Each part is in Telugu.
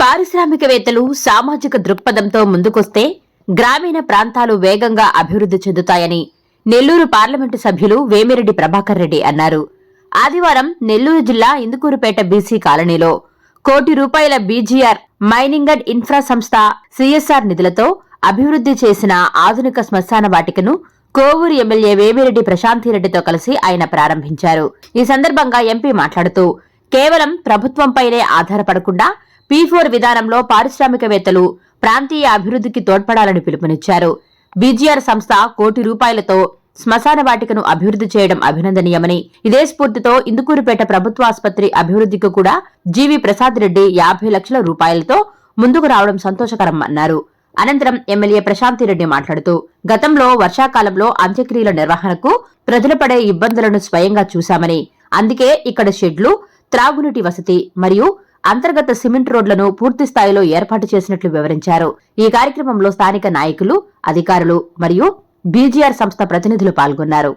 పారిశ్రామికవేత్తలు సామాజిక దృక్పథంతో ముందుకొస్తే గ్రామీణ ప్రాంతాలు వేగంగా అభివృద్ధి చెందుతాయని నెల్లూరు పార్లమెంటు సభ్యులు వేమిరెడ్డి ప్రభాకర్ రెడ్డి అన్నారు. ఆదివారం నెల్లూరు జిల్లా ఇందుకూరుపేట బీసీ కాలనీలో ₹1 కోటి బీజీఆర్ మైనింగ్ అండ్ ఇన్ఫ్రా సంస్థ సిఎస్ఆర్ నిధులతో అభివృద్ధి చేసిన ఆధునిక శ్మశాన వాటికను కోవూరు ఎమ్మెల్యే వేమిరెడ్డి ప్రశాంతిరెడ్డితో కలిసి ఆయన ప్రారంభించారు. ఈ సందర్భంగా ఎంపీ మాట్లాడుతూ కేవలం ప్రభుత్వంపైనే ఆధారపడకుండా P4 విధానంలో పారిశ్రామికవేత్తలు ప్రాంతీయ అభివృద్ధికి తోడ్పడాలని పిలుపునిచ్చారు. బీజీఆర్ సంస్థ ₹1 కోటితో శ్మశాన వాటికను అభివృద్ధి చేయడం అభినందనీయమని, ఇదే స్ఫూర్తితో ఇందుకూరుపేట ప్రభుత్వ ఆసుపత్రి అభివృద్ధికి కూడా జీవి ప్రసాద్ రెడ్డి ₹50 లక్షలతో ముందుకు రావడం సంతోషకరం అన్నారు. అనంతరం ఎమ్మెల్యే ప్రశాంతిరెడ్డి మాట్లాడుతూ గతంలో వర్షాకాలంలో అంత్యక్రియల నిర్వహణకు ప్రజలు పడే ఇబ్బందులను స్వయంగా చూశామని, అందుకే ఇక్కడ షెడ్లు, త్రాగునీటి వసతి మరియు అంతర్గత సిమెంట్ రోడ్లను పూర్తి స్థాయిలో ఏర్పాటు చేసినట్లు వివరించారు. ఈ కార్యక్రమంలో స్థానిక నాయకులు, అధికారులు మరియు బీజీఆర్ సంస్థ ప్రతినిధులు పాల్గొన్నారు.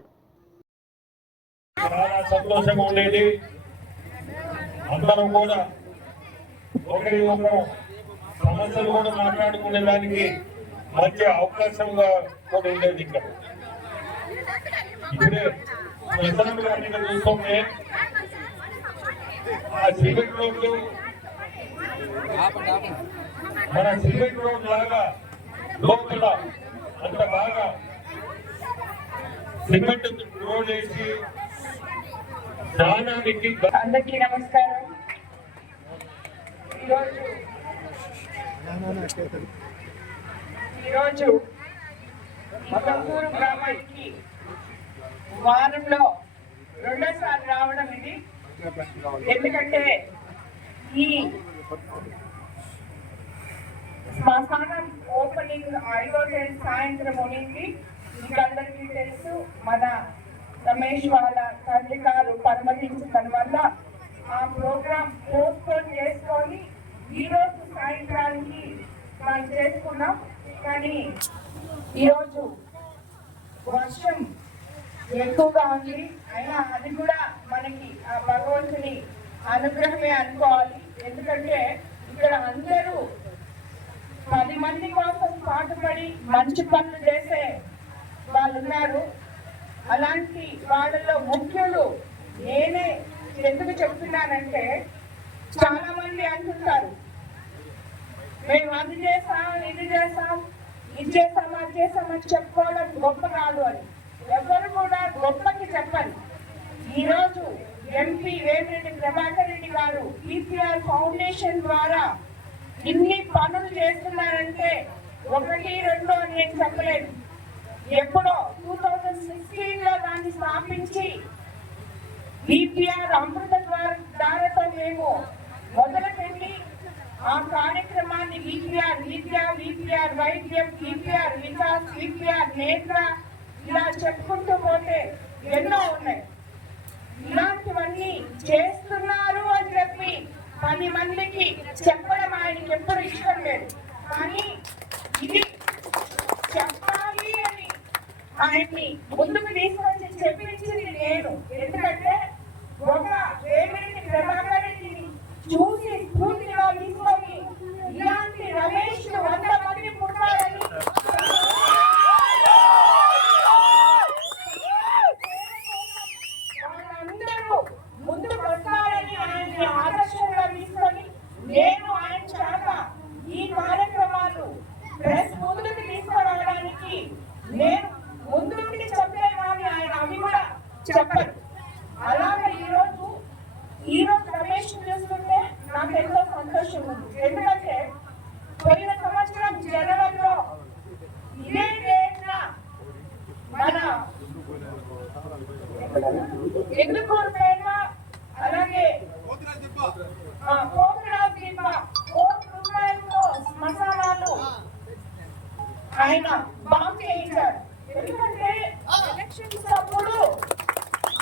మన సిమెంట్ రోడ్ లాగా లోపల అంత బాగా సిమెంట్ రోడ్ వేసి దానానికి. అందరికీ నమస్కారం. ఈరోజు మగంపూరు గ్రామానికి వారంలో రెండోసారి రావడం ఇది. ఎందుకంటే ఈ శ్మశానం ఓపెనింగ్ 5వ తేదీ సాయంత్రం ఉనింది. మీకందరికీ తెలుసు, మన రమేష్ వాళ్ళ తండ్రి గారు పరిమతించిన వల్ల ఆ ప్రోగ్రాం పోస్ట్పోన్ చేసుకొని ఈరోజు సాయంత్రానికి మనం చేసుకున్నాం. కానీ ఈరోజు వర్షం ఎక్కువగా ఉంది. అయినా అది కూడా మనకి ఆ భగవంతుని అనుగ్రహమే అనుకోవాలి. ఎందుకంటే ఇక్కడ అందరూ 10 మంది కోసం పాటుపడి మంచి పనులు చేసే వాళ్ళు ఉన్నారు. అలాంటి వాళ్ళలో ముఖ్యులు నేనే. ఎందుకు చెప్తున్నానంటే చాలా మంది అంటుంటారు, మేము అది చేసాం, ఇది చేసాం, ఇది చేసాం, అది చేసామని చెప్పుకోవడం గొప్ప కాదు అని. ఎవరు కూడా గొప్పకి చెప్పండి. ఈరోజు ఎంపీ వేమిరెడ్డి ప్రభాకర్ రెడ్డి గారు PPR ఫౌండేషన్ ద్వారా ఇన్ని పనులు చేస్తున్నారంటే 1, 2 అని నేను చెప్పలేదు. ఎప్పుడో 2016లో దాన్ని స్థాపించి PPR అమృత ద్వారాతో మేము మొదలుపెట్టి ఆ కార్యక్రమాన్ని VPR వైద్యం, VPR వికాస్, VPR నేత్ర, ఇలా చెప్పుకుంటూ పోతే ఎన్నో ఉన్నాయి. ఇలాంటివన్నీ చేస్తున్నారు అని చెప్పి 10 మందికి చెప్పడం ఆయనకి ఎప్పుడు ఇష్టం లేదు. కానీ ఇది చెప్పాలి అని ఆయన్ని ముందుకు తీసుకొచ్చి చెప్పించింది నేను. ఎందుకంటే ఒక వేమిరెడ్డి ప్రభాకర్ రెడ్డిని చూసి స్ఫూర్తిగా తీసుకొని ఇలాంటి రమేష్ 100 మంది పుట్టాలని ముందుకు వస్తారని ఆయన్ని ఆదర్శంగా తీసుకొని నేను ఆయన చేత ఈ కార్యక్రమాలు ప్రెస్ ముందుకు తీసుకురావడానికి నేను ముందుకు చెప్పేవాడిని. ఆయన అవి కూడా చెప్పరు. అలాగే ఈరోజు రమేష్ చూస్తుంటే నాకు ఎంతో సంతోషం ఉంది. ఎందుకంటే పోయిన సంవత్సరం జనవరిలో ఇదే డేట్న మన ఇందుకూరుపేట అలాగే కోకిరాజ్ దిబ్బ ₹1 శ్మశానాలు ఆయన బాంబు చేయించారు. ఎందుకంటే ఎలక్షన్స్ అప్పుడు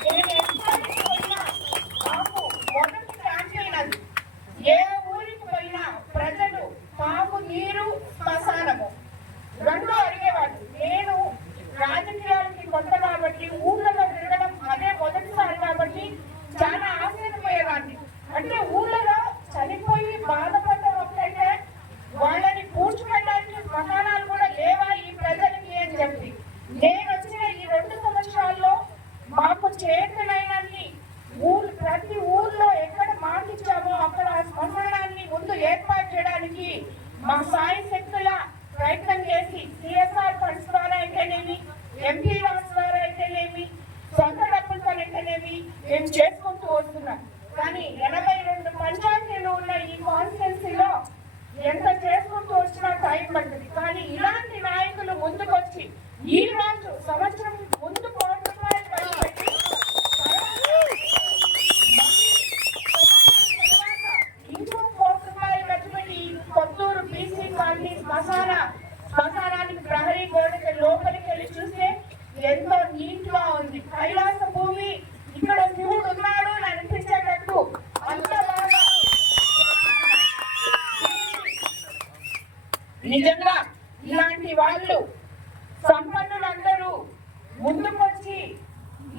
నేను నాకు మొదటి క్యాంపెయిన్ అది. ఏ ఊరికి పోయినా ప్రజలు తాగు నీరు, శ్మశానము 2 అడిగేవాళ్ళు. నేను రాజకీయాలకి కొత్త కాబట్టి ఊళ్ళలో తిరగడం అదే మొదటిసారి కాబట్టి చాలా ఆశ్చర్యపోయేవాడిని. అంటే ఊళ్ళలో చనిపోయి బాధపడ్డ ఒకటైనా ఏర్పాటు చేయడానికి మా సాయి శక్తుల ప్రయత్నం చేసి సిఎస్ఆర్ ఫండ్స్ ద్వారా అయితేనేమి, ఎంపీ ఫండ్స్ ద్వారా అయితేనేమి, సొంత డబ్బులతో అయితేనేమి మేము చేసుకుంటూ వస్తున్నాం. కానీ 82 పంచాయతీలు ఉన్న ఈ కాన్స్టిట్యున్సీలో ఎంత చేసుకుంటూ వచ్చినా టైం పడుతుంది. కానీ ఇలాంటి నాయకులు ముందుకొచ్చి ఈ రోజు సంవత్సరం ముందు ₹1 ఖర్చు పెట్టి ఇంకో ₹1 ఖర్చు పెట్టి కొత్తూరు బీసీ కాలనీ శ్మశానానికి ప్రహరీ గోడకి లోపలికి వెళ్ళి చూస్తే ఎంతో నీట్ గా ఉంది. కైలాస భూమి, ఇక్కడ శివుడు ఉన్నాడు అని అనిపించేటట్టు అంత బాగా. నిజంగా ఇలాంటి వాళ్ళు సంపన్నులందరూ ముందుకొచ్చి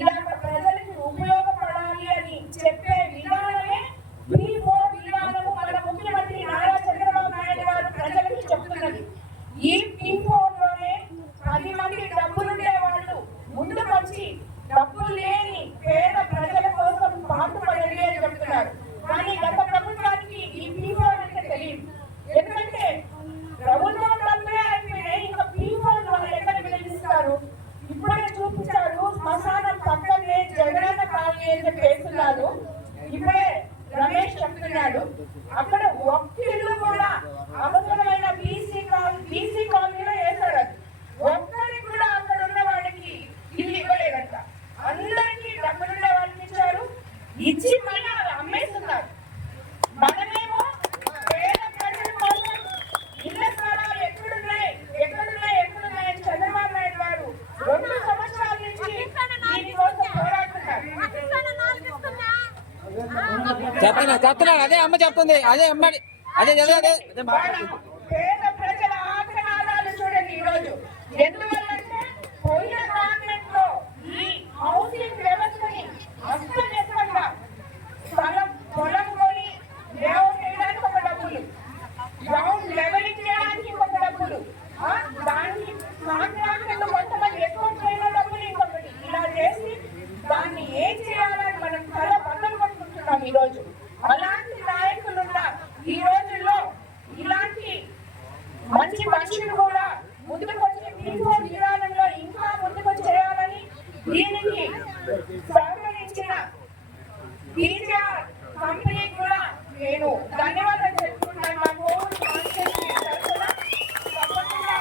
ఇలాగ ప్రజలకు ఉపయోగపడాలి అని చెప్పే విధానమే P4 విధానము. మన ముఖ్యమంత్రి నారా చంద్రబాబు నాయుడు గారు ప్రజలకు చెప్తున్నది. ఈ P4 లోనే 10 మంది డబ్బులుండే వాళ్ళు ముందుకొచ్చి డబ్బులు లేని పేద ప్రజల కోసం పాటుపడండి అని చెప్తున్నారు. కానీ గత ప్రభుత్వానికి ఈ P4 అంటే తెలియదు. ఎందుకంటే ప్రభుత్వం డబ్బులే అయిపోయినాయి, ఇంకా P4 వాళ్ళు ఎక్కడ వినిపిస్తారు? ఇప్పుడే చూపించారు శ్మశానం పక్కనే జగనన్న కాలనీ అని చెప్పి వేస్తున్నారు. ఇప్పుడే రమేష్ చెప్తున్నాడు అక్కడ ఒక్కళ్ళు కూడా అవసరమైన బీసీ కాలనీలో వేశారు. ఒక్కరికి కూడా అక్కడ ఉన్న వాళ్ళకి ఇల్లు ఇవ్వలేదంట. అందరికీ డబ్బులుండే వాళ్ళకి ఇచ్చారు, ఇచ్చి మళ్ళీ అమ్మేస్తున్నారు. మనమేమో పేద ప్రజల కోసం ఇళ్ల స్థలాలు ఎక్కడున్నాయని చంద్రబాబు నాయుడు గారు 2 సంవత్సరాల నుంచి దీనికోసం పోరాడుతున్నారు. చెప్తున్నా అదే అమ్మ చెప్తుంది, అదే అమ్మ అదే పేద ప్రజల ఆక్రమణాలు చూడండి ఈరోజు. ఎందువల్లంటే పోయిన గవర్నమెంట్ లో ఈ హౌసింగ్ వ్యవస్థని అస్తవ్యస్తంగా పొలం కొని లేఅవుట్ చేయడానికి ఒక డబ్బులు, గ్రౌండ్ లెవెలింగ్ చేయడానికి ఒక డబ్బులు, దానికి కాంట్రాక్టర్లు కొంతమంది ఎక్కువ చేయడం డబ్బులు ఇంకొకటి, ఇలా చేసి దాన్ని ఏం చేయాలని మనం చాలా బద్దలు పట్టుకుంటున్నాం ఈరోజు. అలాంటి నాయకులున్న ఈ రోజుల్లో ఇలాంటి మంచి మనుషులు కూడా ముందుకు వచ్చి P4 విధానంలో ఇంకా ముందుకు చేయాలని దీనికి సహకరించిన టీజీఆర్ కంపెనీ కూడా నేను ధన్యవాదాలు చెప్పుకుంటున్నాను. మా కోవిడ్ కాన్స్టిట్యూన్సీ తరఫున తప్పకుండా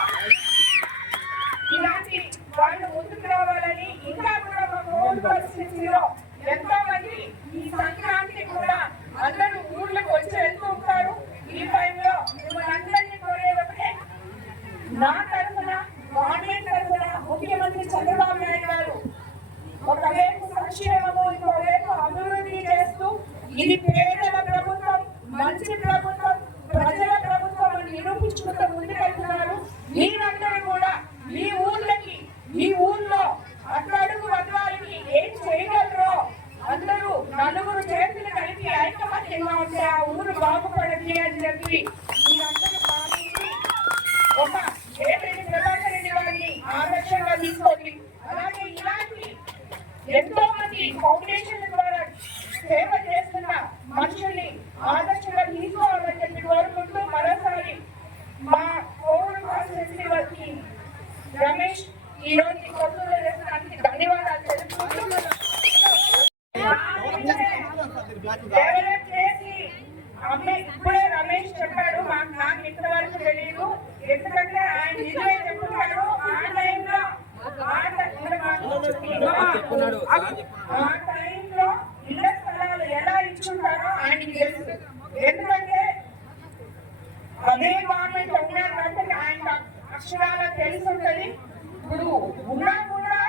ఇలాంటి వాళ్ళు ముందుకు రావాలని, ఇంకా కూడా మా కోవిడ్ కాన్స్టిట్యూన్సీలో ఎంతో మంది ఈ సంక్రాంతి కూడా అందరూ ఊర్లకు వచ్చి వెళ్తూ ఉంటారు. ఈ టైంలో మిమ్మల్ని అందరినీ కోరేది ఒకటే, నా తరఫున గవర్నమెంట్ తరఫున ముఖ్యమంత్రి చంద్రబాబు నాయుడు గారు ఒకవైపు సంక్షేమము, ఇంకోవైపు అభివృద్ధి చేస్తూ ఇది పేదల ప్రభుత్వం, మంచి ప్రభుత్వం, ప్రజల ప్రభుత్వం అని నిరూపించుకుంటూ ముందుకెళ్తున్నారు. మీరందరూ కూడా మీ ఊర్లకి, మీ ఊర్లో అట్టడుగు వర్గాలకి ఏం చేయగలరో అందరూ నలుగురు చేతులు కలిపి ఐకమత్యంగా ఉంటే ఆ ఊరు బాగుపడింది అని చెప్పి మీరందరూ భావించి ఒక వేమిరెడ్డి ప్రభాకర్ రెడ్డి వారిని ఆదర్శంగా తీసుకోండి. అలాగే ఇలాంటి ఎంతో మంది ఫౌండేషన్ ద్వారా సేవ చేస్తున్న మనుషుల్ని ఆదర్శంగా తీసుకోవాలని చెప్పి కోరుకుంటూ మరోసారి మా కోవిడ్ కాన్స్టిట్యూన్సీ వారికి రమేష్ ఈ రోజు కొత్తూరులో చేసినందుకు ధన్యవాదాలు తెలుపుకుంటూ డెవలప్ చేసి ఇప్పుడే రమేష్ చెప్పాడు, నాకు ఇంతవరకు తెలియదు. ఎందుకంటే ఆయన నిజమే చెప్తున్నాడు. ఆ టైంలో ఇళ్ల స్థలాలు ఎలా ఇచ్చుంటారో ఆయనకి తెలుసు. ఎందుకంటే అదే గవర్నమెంట్ ఉన్నారు కాబట్టి ఆయన అక్షరాల తెలిసి ఉంటది. ఇప్పుడు ఉన్నా కూడా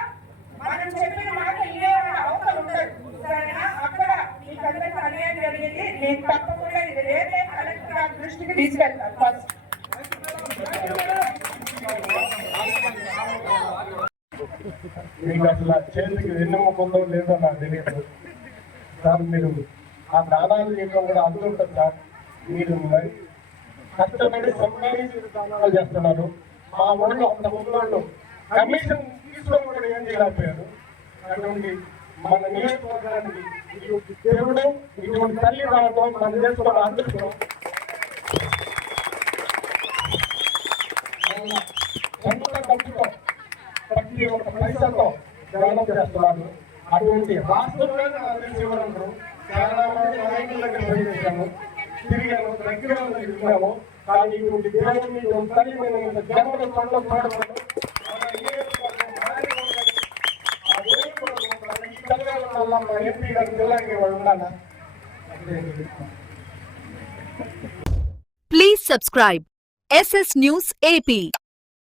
మనం చెప్పిన మాట ఇదే అవసరం ఉండదు. సరేనా? అక్కడ మీకు అందరికీ అన్యాయం జరిగింది. నేను తప్పకుండా ఇది రేపే కలెక్టర్ గారి దృష్టికి తీసుకెళ్తాను. ఫస్ట్ మీకు అసలు చేతికి వెన్నెమ్ముకుందో లేదో నాకు తెలియదు సార్. మీరు ఆ దానాలు చేయడం కూడా అది ఉంటుంది సార్. మీరు కష్టపడి సంపాదించి దానాలు చేస్తున్నారు. మా ఊళ్ళో అంత ఊళ్ళో కమిషన్ తీసుకొని కూడా ఏం చేయలేకపోయారు. అటువంటి మన నియోజకవర్గానికి దేవుడు ఇటువంటి తల్లి రావడం మనం చేసుకోవడం అదృష్టం. వాళ్ళ సొంత డబ్బుతో ప్రతి ఒక్క పైసతో దానం చేస్తున్నారు. అటువంటి రాష్ట్రంలో నాకు తెలిసి ఎవరు చాలా మంది నాయకుల దగ్గర పనిచేశాము, తిరిగాము, దగ్గర తిరిగాము. కానీ ఇటువంటి దేవుని మీద ఒకసారి మేము ఇంత జన్మల పండ్ల చూడమని మా ఎంపీ గారు జిల్లాకి వాళ్ళు ఉండాలా. Please subscribe SS News AP.